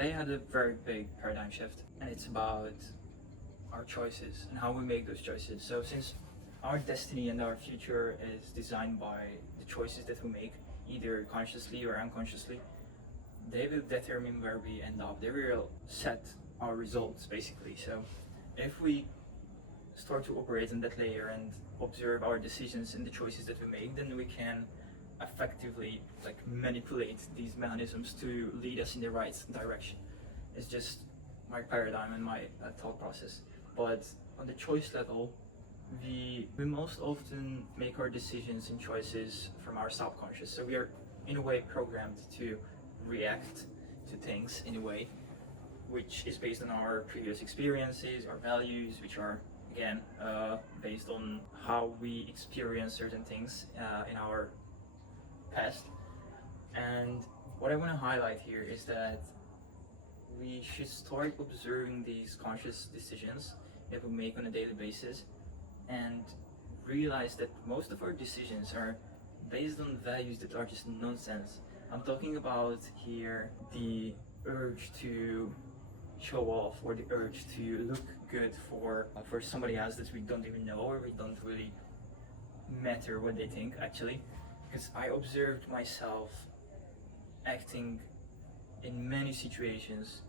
Today I had a very big paradigm shift, and it's about our choices and how we make those choices. So, since our destiny and our future is designed by the choices that we make, either consciously or unconsciously, they will determine where we end up. They will set our results basically. So, if we start to operate in that layer and observe our decisions and the choices that we make, then we can effectively manipulate these mechanisms to lead us in the right direction. It's just my paradigm and my thought process. But on the choice level, we most often make our decisions and choices from our subconscious. So we are in a way programmed to react to things in a way which is based on our previous experiences, our values, which are again based on how we experience certain things in our past. And what I want to highlight here is that we should start observing these conscious decisions that we make on a daily basis and realize that most of our decisions are based on values that are just nonsense. I'm talking about here the urge to show off or the urge to look good for somebody else that we don't even know, or we don't really matter what they think actually. Because I observed myself acting in many situations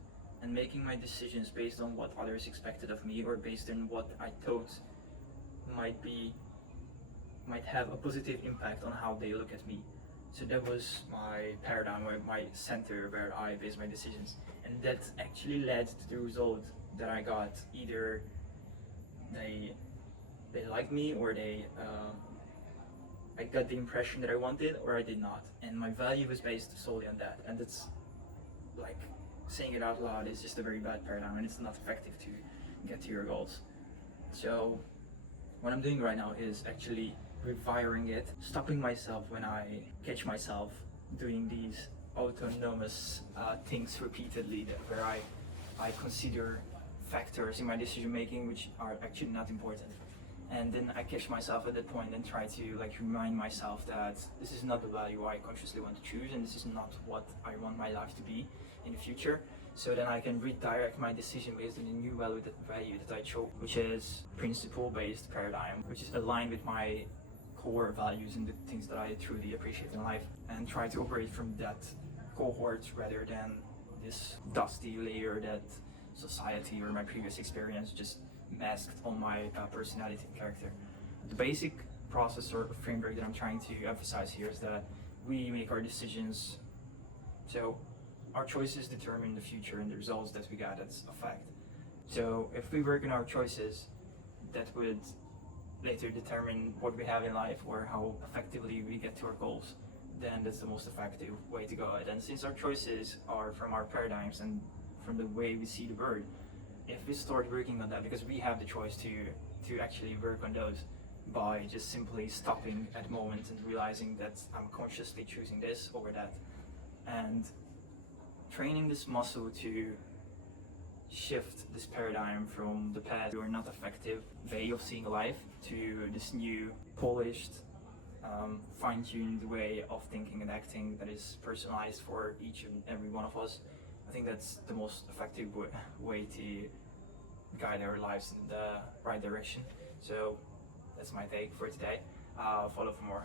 and making my decisions based on what others expected of me, or based on what I thought might have a positive impact on how they look at me. So that was my paradigm, or my center where I based my decisions, and that actually led to the result that I got. Either they liked me, or I got the impression that I wanted, or I did not. And my value was based solely on that. And it's like, saying it out loud is just a very bad paradigm, and it's not effective to get to your goals. So what I'm doing right now is actually rewiring it, stopping myself when I catch myself doing these autonomous things repeatedly, where I consider factors in my decision making which are actually not important. And then I catch myself at that point and try to remind myself that this is not the value I consciously want to choose, and this is not what I want my life to be in the future. So then I can redirect my decision based on the new value that I chose, which is principle-based paradigm, which is aligned with my core values and the things that I truly appreciate in life, and try to operate from that cohort rather than this dusty layer that society or my previous experience just masked on my personality and character. The basic process or framework that I'm trying to emphasize here is that we make our decisions, so our choices determine the future and the results that we got. That's a fact. So if we work on our choices, that would later determine what we have in life or how effectively we get to our goals, then that's the most effective way to go. And since our choices are from our paradigms and from the way we see the world, if we start working on that, because we have the choice to actually work on those by just simply stopping at moments and realizing that I'm consciously choosing this over that, and training this muscle to shift this paradigm from the past or not effective way of seeing life to this new polished, fine-tuned way of thinking and acting that is personalized for each and every one of us. I think that's the most effective way to guide our lives in the right direction. So that's my take for today. Follow for more.